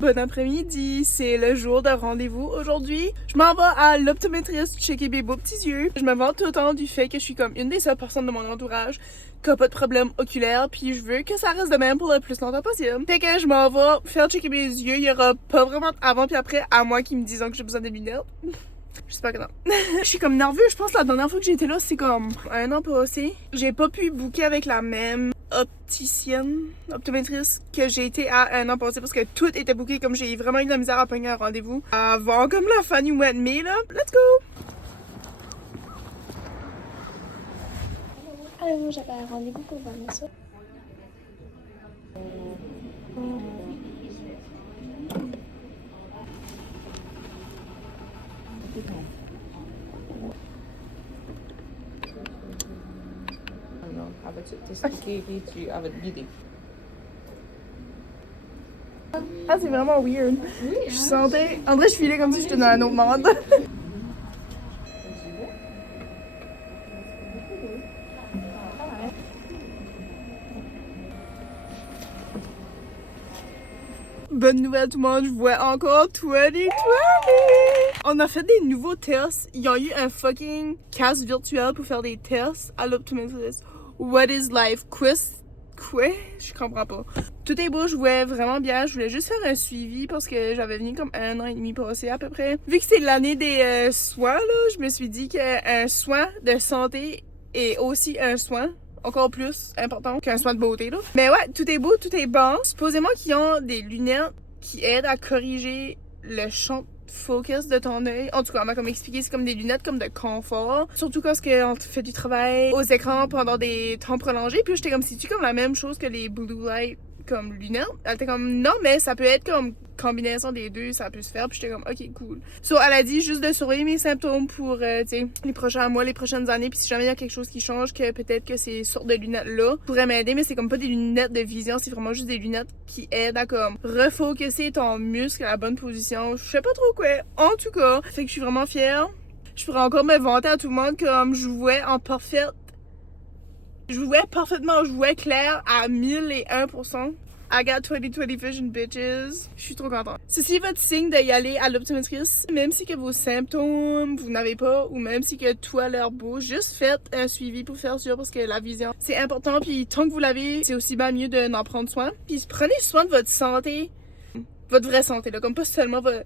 Bon après-midi, c'est le jour de rendez-vous aujourd'hui. Je m'en vais à l'optométriste checker mes beaux petits yeux. Je me vante tout le temps du fait que je suis comme une des seules personnes de mon entourage qui a pas de problème oculaire, puis je veux que ça reste de même pour le plus longtemps possible. Fait que je m'en vais faire checker mes yeux. Il y aura pas vraiment avant puis après, à moins qu'ils me disent que j'ai besoin de lunettes. J'espère que non. Je suis comme nerveuse. Je pense que la dernière fois que j'ai été là, c'est comme un an passé. J'ai pas pu booker avec la même optométriste que j'ai été à un an passé parce que tout était booké. Comme j'ai vraiment eu de la misère à pogner un rendez-vous avant comme la fin du mois de mai là. Let's go! Alors, j'avais un rendez-vous pour voir ça. Habe t'expliquer puis tu vas te guider. Ah, c'est vraiment weird. Je sentais. En vrai, je filais comme si j'étais dans un autre monde. Bonne nouvelle tout le monde, je vois encore 2020! On a fait des nouveaux tests. Ils ont eu un fucking casque virtuel pour faire des tests à l'optométriste. What is life? Quoi? Je comprends pas. Tout est beau, je vois vraiment bien. Je voulais juste faire un suivi parce que j'avais venu comme un an et demi passé à peu près. Vu que c'est l'année des soins, là, je me suis dit qu'un soin de santé est aussi un soin encore plus important qu'un soin de beauté, là. Mais ouais, tout est beau, tout est bon. Supposément qu'ils ont des lunettes qui aident à corriger le champ de focus de ton œil. En tout cas, on m'a comme expliqué, c'est comme des lunettes comme de confort. Surtout quand on fait du travail aux écrans pendant des temps prolongés. Puis j'étais comme, c'est-tu comme la même chose que les blue light comme lunettes? Elle était comme, non, mais ça peut être comme combinaison des deux, ça peut se faire. Puis j'étais comme, ok, cool. So, elle a dit juste de surveiller mes symptômes pour, tu sais, les prochains mois, les prochaines années. Puis si jamais il y a quelque chose qui change, que peut-être que ces sortes de lunettes-là pourraient m'aider. Mais c'est comme pas des lunettes de vision, c'est vraiment juste des lunettes qui aident à comme refocuser ton muscle à la bonne position. Je sais pas trop quoi. En tout cas, fait que je suis vraiment fière. Je pourrais encore me vanter à tout le monde comme je jouais en parfaite. Je jouais parfaitement, je jouais clair à 1001%. I got 20/20 vision, bitches. Je suis trop contente. Ceci est votre signe d'y aller à l'optométriste. Même si que vos symptômes, vous n'avez pas, ou même si que tout a l'air beau, juste faites un suivi pour faire sûr parce que la vision, c'est important. Puis tant que vous l'avez, c'est aussi bien mieux d'en prendre soin. Puis prenez soin de votre santé. Votre vraie santé, là. Comme pas seulement votre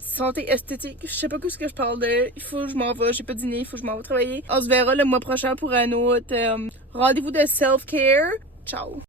santé esthétique. Je sais pas ce que je parle de. Il faut que je m'en vais. J'ai pas dîné. Il faut que je m'en vais travailler. On se verra le mois prochain pour un autre rendez-vous de self-care. Ciao!